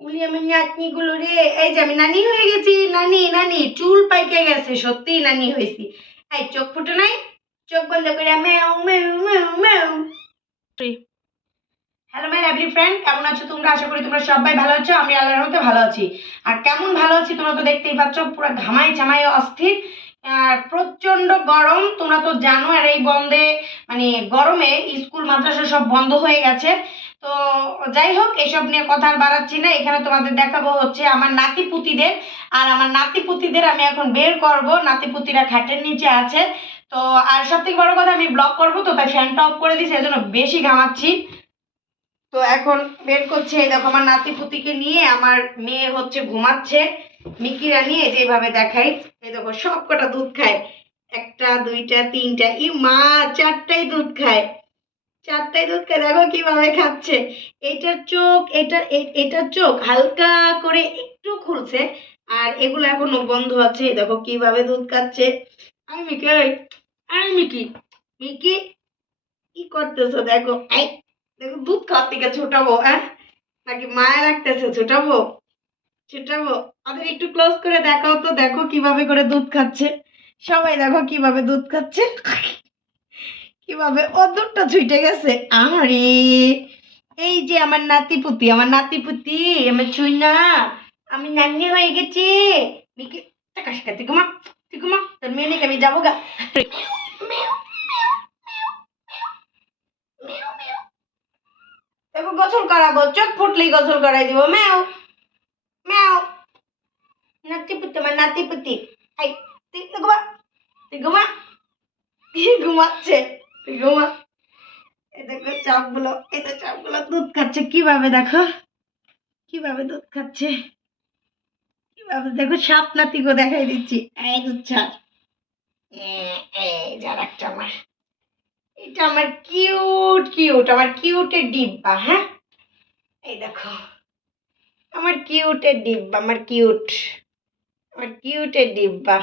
উলি আমার নাতনিগুলো রে, এই যে আমি নানি হয়ে গেছি। নানি নানি চুল পাইকে গেছে, সত্যি নানি হয়েছি। এই চোখ ফুটে নাই, চোখ বন্ধ করে ম্যাও ম্যাও ম্যাও ম্যাও। হ্যালো মাই লাভলি ফ্রেন্ড, কেমন আছো তোমরা? আশা করি তোমরা সবাই ভালো আছো। আমি আল্লাহর রহমতে ভালো আছি। আর কেমন ভালো আছি তোমরা তো দেখতেই পাচ্ছ, পুরো ঘামাই ঝামাই অস্থির। প্রচন্ড গরম, তোমরা তো জানো। আর এই বন্ধে মানে গরমে স্কুল মাদ্রাসা সব বন্ধ হয়ে গেছে। তো যাই হোক, এসব নিয়ে কথা আর বাড়াচ্ছি না। এখানে তোমাদের দেখাবো হচ্ছে আমার নাতিপুতিদের। আর আমার নাতিপুতিদের আমি এখন বের করব। নাতিপুতিরা খাটের নিচে আছে। তো আর সব থেকে বড় কথা, আমি ব্লগ করবো তো তাই ফ্যানটা অফ করে দিয়েছি, এজন্য বেশি ঘামাচ্ছি। তো এখন বের করছে। এই দেখো আমার নাতিপুতিকে নিয়ে আমার মেয়ে হচ্ছে ঘুমাচ্ছে। মিকিরা নিয়ে যেভাবে দেখাই, এই দেখো সব কটা দুধ খায়। একটা দুইটা তিনটা, ই মা, চারটাই দুধ খায়। চারটাই দুধ খায়, দেখো কিভাবে খাচ্ছে। এটার চোখ, এটার চোখ হালকা করে একটু খুলছে। আর এগুলো এখনো বন্ধ আছে। এই দেখো কিভাবে দুধ খাচ্ছে। আমি মিকি, আমি মিকি, মিকি কি করতেছো? দেখো এই দেখো, দুধ খাওয়ার থেকে ছোটাবো হ্যাঁ, নাকি মায়া লাগতেছে ছোটাবো? ছোটাবো। ওদের একটু ক্লোজ করে দেখাও তো, দেখো কিভাবে করে দুধ খাচ্ছে। সবাই দেখো কিভাবে দুধ খাচ্ছে, কিভাবে ও দুধটা ছুটে গেছে। আরে এই যে আমার নাতিপুতি, আমার নাতিপুতি, আমার ছুই না, আমি নান্নি হয়ে গেছি। মিকি টাকাস তুই ঘুমা, তুই ঘুমা, তোর মেয়ে নাকি আমি যাবো গা। দেখো গোসল করাবো, চোখ ফুটলেই গোসল করাই দিব। ম্যাও ম্যাও। নাতিপুতি, আমার নাতিপুতি। এই তুই ঘুমা, তুই ঘুমা, ঘুমাচ্ছে, তুই ঘুমা। এই দেখো চাপগুলো, এই তো চাপগুলো দুধ খাচ্ছে কিভাবে, দেখো কিভাবে দুধ খাচ্ছে, কিভাবে। দেখো সাপ নাতিকে দেখাই দিচ্ছি। এই দুধ ছাড়। এই যার একটা আমার, এটা আমার কিউট কিউট, আমার কিউটের ডিব্বা। হ্যাঁ এই দেখো আমার কিউটের ডিব্বা, আমার কিউট, আমার কিউটের ডিব্বা,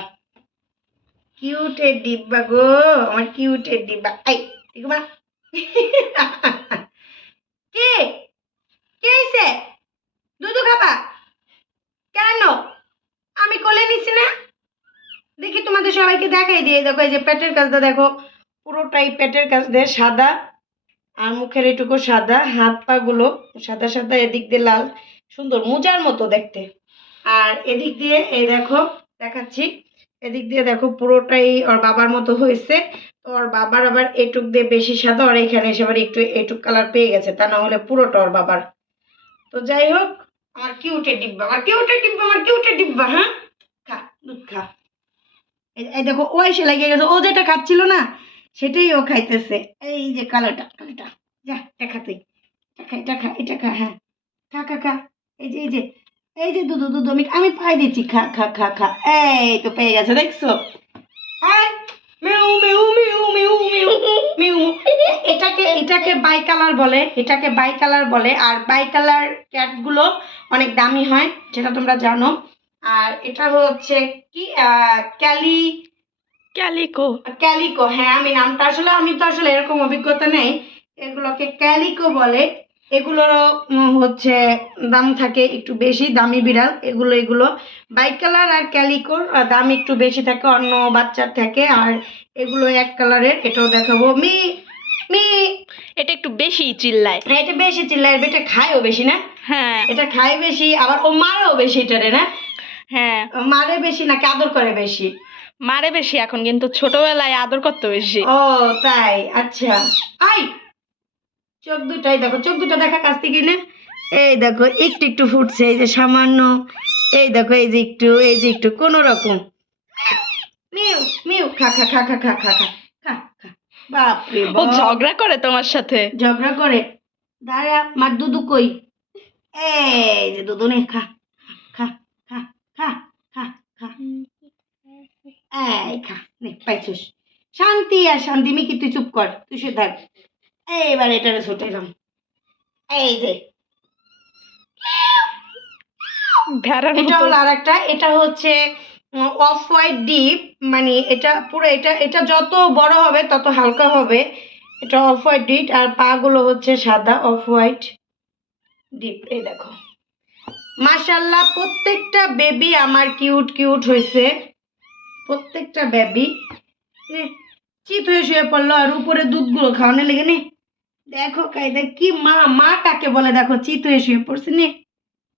কিউটের ডিব্বা গো, আমার কিউটের ডিব্বা। এই ডিব্বা কে, কে হইছে? দুধু খাবা কেন? আমি কোলে নিছি না। দেখি তোমাদের সবাইকে দেখাই দিয়ে, দেখো এই যে পেটের কাছটা দেখো, পুরোটাই পেটের কাছ দিয়ে সাদা। আর মুখের এটুকু সাদা, হাত পা গুলো সাদা সাদা, এদিক দিয়ে লাল, সুন্দর মোজার মতো দেখতে। আর এদিক দিয়ে এই দেখো দেখাচ্ছি, এদিক দিয়ে দেখো পুরোটাই ওর বাবার মতো হয়েছে। তো ওর বাবার আবার এটুক দিয়ে বেশি সাদা, আর এখানে এসে আবার একটু এটুক কালার পেয়ে গেছে, তা না হলে পুরোটা ওর বাবার। তো যাই হোক, আমার কিউটের ডিব্বা, আমার কিউটের ডিব্বা, আমার কিউটের ডিব্বা। হ্যাঁ খা দুধ খা। এই দেখো ও এসে লেগে গেছে, ও যেটা খাচ্ছিল না সেটাই ও খাইতেছে। এই যে কালোটা, কালোটা, যা এটা খা তুই, এটা খা, এটা খা, এটা খা। হ্যাঁ খা খা খা। এই যে এই যে এই যে দুধ দুধ, আমি আমি পাই দিচ্ছি, খা খা খা খা। এই তো পেয়ে গেছে, দেখছো? এই, mu mu mu mu mu mu. এটাকে বাই কালার বলে, এটাকে বাই কালার বলে। আর বাই কালার ক্যাট গুলো অনেক দামি হয়, যেটা তোমরা জানো। আর এটা হচ্ছে কি ক্যালি, ক্যালিকো, ক্যালিকো। হ্যাঁ আমি নামটা আসলে, আমি তো আসলে এরকম অভিজ্ঞতা নেই। এগুলোকে ক্যালিকো বলে। এগুলোর হচ্ছে দাম থাকে একটু বেশি, দামি বিড়াল এগুলো। এগুলো বাইক কালার আর ক্যালিকোর দাম একটু বেশি থাকে অন্য বাচ্চার থেকে। আর এগুলো এক কালারের। এটাও দেখাবো। মি মি, এটা একটু বেশি চিল্লায়। হ্যাঁ এটা বেশি চিল্লায়, এটা খায়ও বেশি না? হ্যাঁ এটা খায় বেশি, আবার ও মারেও বেশি এটারে না? হ্যাঁ, মারে বেশি নাকি আদর করে বেশি? মারে বেশি এখন, কিন্তু ছোটবেলায় আদর করতে বেশি। ও তাই, আচ্ছা। আই চোখ দুটাই দেখো, চোখ দুটো দেখা কাছ থেকে না। এই দেখো একটু একটু ফুটছে, এই যে সামান্য। এই দেখো এই যে একটু, এই যে একটু কোন রকম। মিউ মিউ, খা খা খা খা খা খা খা খা খা। বাপরে ও বাপ, ঝগড়া করে তোমার সাথে। ঝগড়া করে। দাঁড়া, মার দুধু কই? এই যে দুধু নে, খা খা খা খা খা খা। এই খা নে, পাইছিস? শান্তি আর শান্তি। মিকি তুই চুপ কর, তুই সে থাক। এইবার এটারে ছুটাইলাম। এই যে ভেড়ার এটা মতো। হলো আর একটা, এটা হচ্ছে অফ হোয়াইট ডিপ। মানে এটা পুরো, এটা এটা যত বড় হবে তত হালকা হবে। এটা অফ হোয়াইট ডিপ, আর পা গুলো হচ্ছে সাদা অফ হোয়াইট ডিপ। এই দেখো মাশাআল্লাহ প্রত্যেকটা বেবি আমার কিউট কিউট হয়েছে, প্রত্যেকটা বেবি চিত হয়ে শুয়ে পড়লো আর উপরে দুধগুলো খাওয়ানো লেগে নে। দেখো কায়দা কি মা, মা কাকে বলে দেখো, চিত হয়ে শুয়ে পড়ছে নে।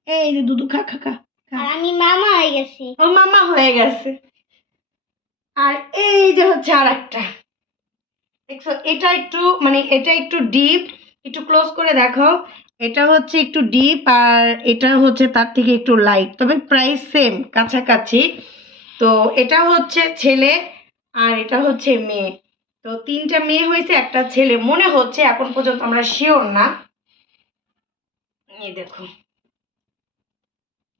এই যে দুধু খা খা খা, আর আমি মামা হয়ে গেছি। ও মামা হয়ে গেছে। আর এই যে হচ্ছে আর একটা, দেখছো এটা একটু মানে এটা একটু ডিপ, একটু ক্লোজ করে দেখো, এটা হচ্ছে একটু ডিপ আর এটা হচ্ছে তার থেকে একটু লাইট, তবে প্রায় সেম কাছাকাছি। তো এটা হচ্ছে ছেলে আর এটা হচ্ছে মেয়ে। তো তিনটা মেয়ে হয়েছে, একটা ছেলে মনে হচ্ছে, এখন পর্যন্ত আমরা শিওর না। এই দেখো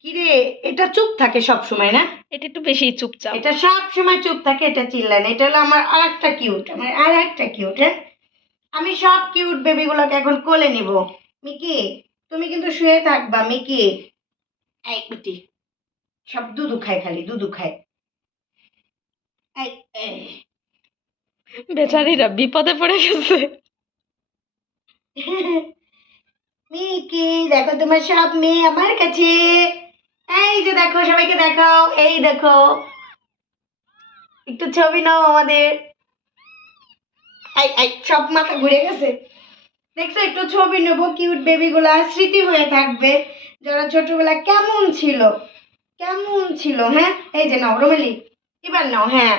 কিরে, এটা চুপ থাকে সব সময় না, এটা একটু বেশি চুপচাপ। এটা সব সময় চুপ থাকে, এটা চিল্লায় না। এটা হলো আমার আর একটা কিউট, আমার আর একটা কিউট। হ্যাঁ, আমি সব কিউট বেবিগুলোকে এখন কোলে নিব। মিকি তুমি কিন্তু শুয়ে থাকবা মিকি। এই বেটি সব দুধু খায়, খালি দুধু খায়। এই, এই। বেচারিরা বিপদে পড়ে গেছে। মিকি দেখো তোমার সব মেয়ে আমার কাছে। এই যে দেখো, সবাইকে দেখাও, এই দেখো একটু ছবি নাও আমাদের। এই এই সব মাথা ঘুরে গেছে, দেখছো একটু ছবি নেবো, কিউট বেবিগুলা স্মৃতি হয়ে থাকবে, যারা ছোটবেলা কেমন ছিল কেমন ছিল। হ্যাঁ এই যে নাও রোমেলি, এবার নাও। হ্যাঁ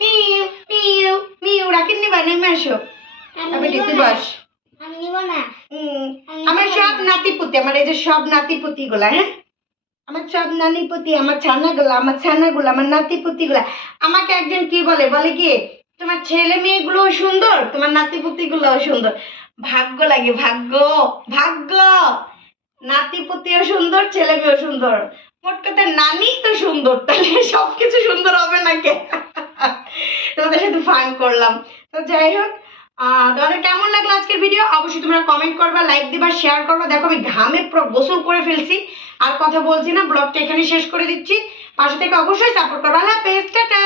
মিউ মিউ মিউ রাখিন নিবা, নেমে আসো। আমি তবে নিব তুই না। বস। আমি নিব না। আমার সব নাতিপুতি, আমার এই যে সব নাতিপুতি গুলা, হ্যাঁ আমার সব নানিপুতি, আমার ছানাগুলা, আমার ছানাগুলা, আমার নাতিপুতি গুলা। আমাকে একজন কি বলে, বলে কি তোমার ছেলে মেয়েগুলো সুন্দর, তোমার নাতিপুতি গুলোও সুন্দর। ভাগ্য লাগে, ভাগ্য ভাগ্য, নাতিপুতিও সুন্দর, ছেলে মেয়েও সুন্দর, মোট কথা নানি তো সুন্দর, তাহলে সবকিছু সুন্দর হবে নাকি? তোমাদের সাথে ফান করলাম। তো যাই হোক, তোমাদের কেমন লাগলো আজকের ভিডিও অবশ্যই তোমরা কমেন্ট করবা, লাইক দিবা, শেয়ার করবা। দেখো আমি ঘামে পুরো গোসল করে ফেলছি, আর কথা বলছি না, ব্লগটা এখানে শেষ করে দিচ্ছি। পাশে থেকে অবশ্যই সাপোর্ট করবা। আল্লাহ হাফেজ, টাটা।